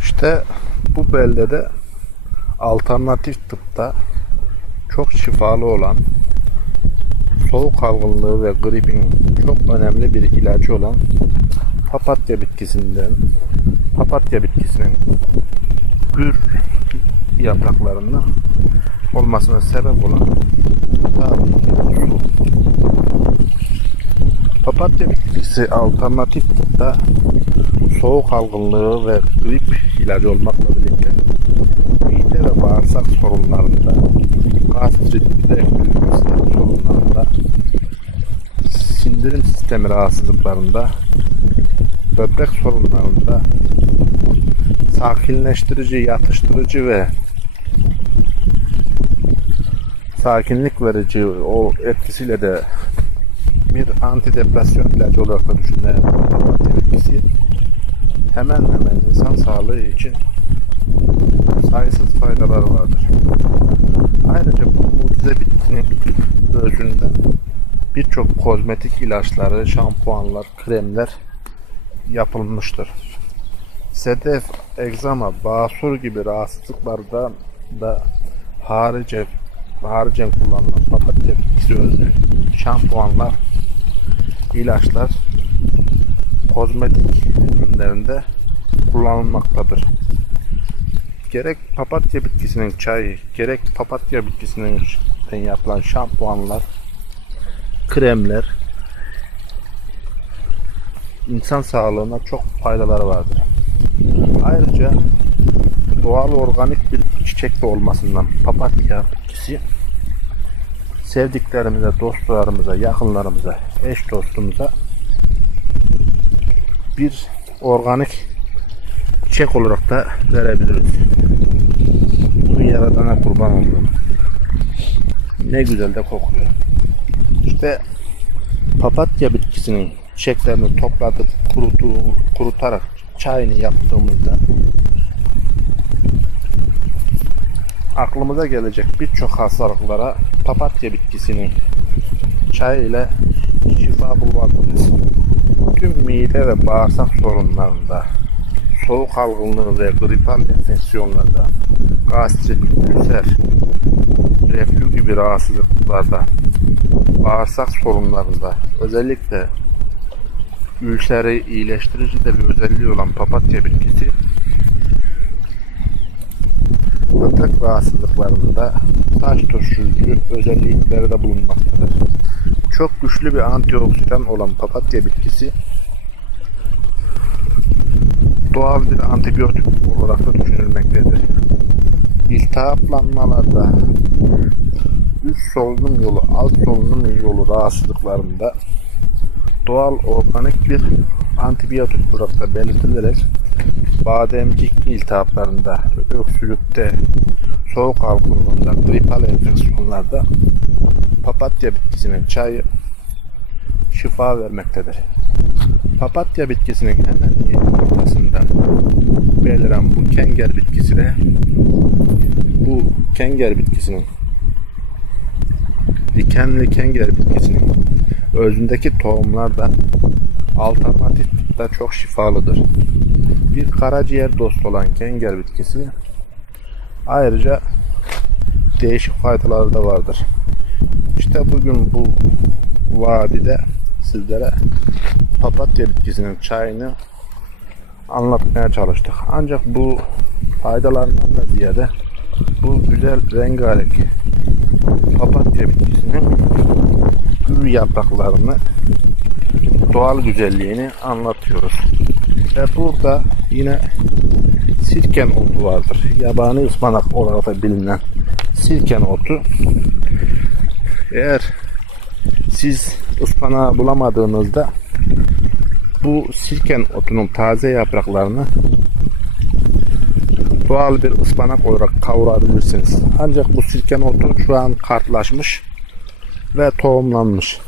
İşte bu beldede alternatif tıpta çok şifalı olan soğuk algınlığı ve gripin çok önemli bir ilacı olan papatya bitkisinden papatya bitkisinin gür yapraklarının olmasına sebep olan tabii ki. Papatya bitkisi alternatif tıpta soğuk algınlığı ve grip ilacı olmakla birlikte mide ve bağırsak sorunlarında, gastrit, reflüks sorunlarında, sindirim sistemi rahatsızlıklarında, böbrek sorunlarında, sakinleştirici, yatıştırıcı ve sakinlik verici o etkisiyle de bir antidepresyon ilacı olarak da düşünülen papatya bitkisi hemen hemen insan sağlığı için sayısız faydaları vardır. Ayrıca bu mucize bitkinin özünden birçok kozmetik ilaçları, şampuanlar, kremler yapılmıştır. Sedef, egzama, basur gibi rahatsızlıklarda da harice haricen kullanılan papatya bitkisi özlü şampuanlar, ilaçlar kozmetik ürünlerinde kullanılmaktadır. Gerek papatya bitkisinin çayı, gerek papatya bitkisinin yapılan şampuanlar, kremler insan sağlığına çok faydaları vardır. Ayrıca doğal organik bir çiçek de olmasından papatya bitkisi sevdiklerimize, dostlarımıza, yakınlarımıza, eş dostumuza bir organik çiçek olarak da verebiliriz. Bunu yaradana kurban olurum. Ne güzel de kokuyor. İşte papatya bitkisinin çiçeklerini toplatıp kurutu, kurutarak çayını yaptığımızda aklımıza gelecek birçok hastalıklara papatya bitkisinin çay ile şifa bulmaktayız. Tüm mide ve bağırsak sorunlarında, soğuk algınlığı ve gripal enfeksiyonlarda, gastrit, ülser, reflü gibi rahatsızlıklarda, bağırsak sorunlarında, özellikle ülseri iyileştirici de bir özelliği olan papatya bitkisi Batak rahatsızlıklarında taş düşürücü özellikleri de bulunmaktadır. Çok güçlü bir antioksidan olan papatya bitkisi doğal bir antibiyotik olarak da düşünülmektedir. İltihaplanmalarda, üst solunum yolu, alt solunum yolu rahatsızlıklarında doğal organik bir antibiyotik olarak da belirtilerek bademcik iltihaplarında, öksürükte, soğuk algınlığında, gripal enfeksiyonlarda papatya bitkisinin çayı şifa vermektedir. Papatya bitkisinin hemen ortasında beliren bu kenger bitkisi de bu kenger bitkisinin dikenli kenger bitkisinin özündeki tohumlar da alternatif da çok şifalıdır. Bir karaciğer dostu olan kenger bitkisi ayrıca değişik faydaları da vardır. İşte bugün bu vadide sizlere papatya bitkisinin çayını anlatmaya çalıştık. Ancak bu faydalarından da ziyade bu güzel rengarenk papatya bitkisinin gül yapraklarını doğal güzelliğini anlatıyoruz. Ve burada yine sirken otu vardır. Yabani ıspanak olarak da bilinen sirken otu. Eğer siz ıspanağı bulamadığınızda bu sirken otunun taze yapraklarını doğal bir ıspanak olarak kavurabilirsiniz. Ancak bu sirken otu şu an kartlaşmış ve tohumlanmış.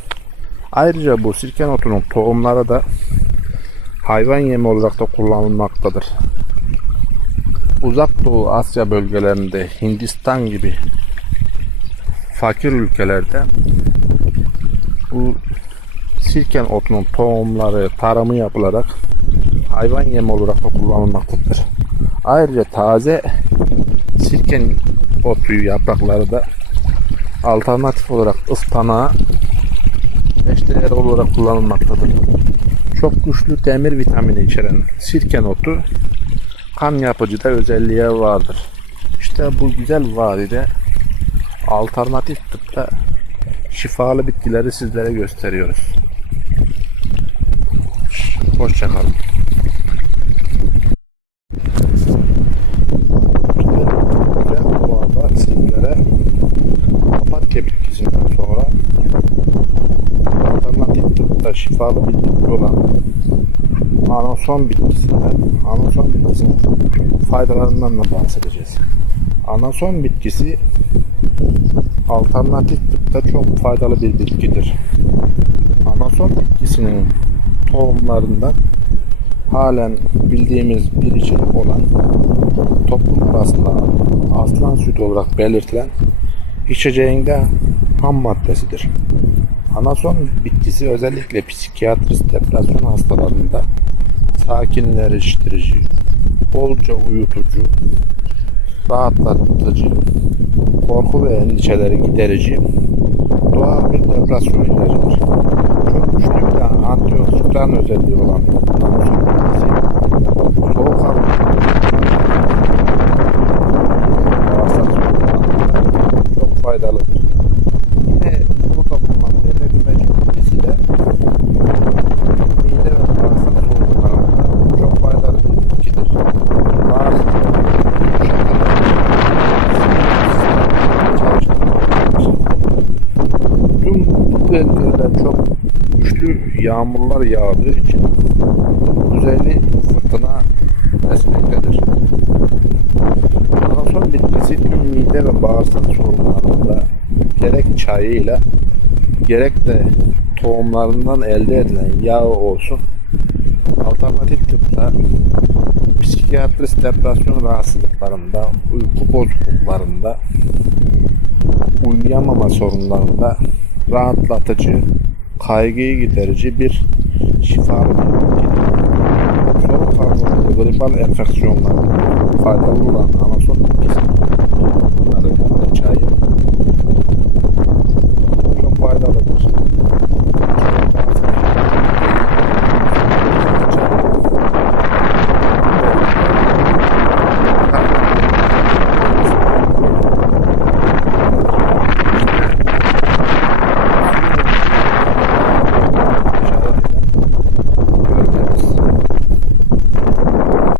Ayrıca bu sirken otunun tohumları da hayvan yemi olarak da kullanılmaktadır. Uzak Doğu Asya bölgelerinde Hindistan gibi fakir ülkelerde bu sirken otunun tohumları tarımı yapılarak hayvan yemi olarak da kullanılmaktadır. Ayrıca taze sirken otu yaprakları da alternatif olarak ıspanağa eşdeğer olarak kullanılmaktadır. Çok güçlü demir vitamini içeren sirken otu kan yapıcı da özelliğe vardır. İşte bu güzel vadide alternatif tıpta şifalı bitkileri sizlere gösteriyoruz. Hoşçakalın. Güzel doğada sizlere papatya bitkisinden sonra tıpta şifalı bir bitki olan anason bitkisinden, anason bitkisinin faydalarından da bahsedeceğiz. Anason bitkisi alternatif tıpta çok faydalı bir bitkidir. Anason bitkisinin tohumlarından halen bildiğimiz bir içerik olan toplum arasında aslan sütü olarak belirtilen içeceğinde ham maddesidir. Anason bitkisi özellikle psikiyatrist depresyon hastalarında sakinleştirici, bolca uyutucu, rahatlatıcı, korku ve endişeleri giderici, doğal bir depresyon ilacıdır. Çok güçlü bir antioksidan özelliği olan anason bitkisi, soğuk hava bağırsak sorunlarında çok faydalıdır. Yine burada bulunan elegümeci bitkisi de mide ve bağırsak sorunlarında çok faydalı bir bitkidir. Bağırsak Tüm bu bölgelerde çok güçlü yağmurlar yağdığı için düzenli fırtına esmektedir. Anason bitkisi tüm mide ve bağırsak sorunlarında gerek çayıyla gerek de tohumlarından elde edilen yağ olsun alternatif tıpta psikiyatrist depresyon rahatsızlıklarında, uyku bozukluklarında, uyuyamama sorunlarında rahatlatıcı, kaygıyı giderici bir şifalı. Soğuk havzalı gripal enfeksiyonlarda faydalı olan anason bitkisi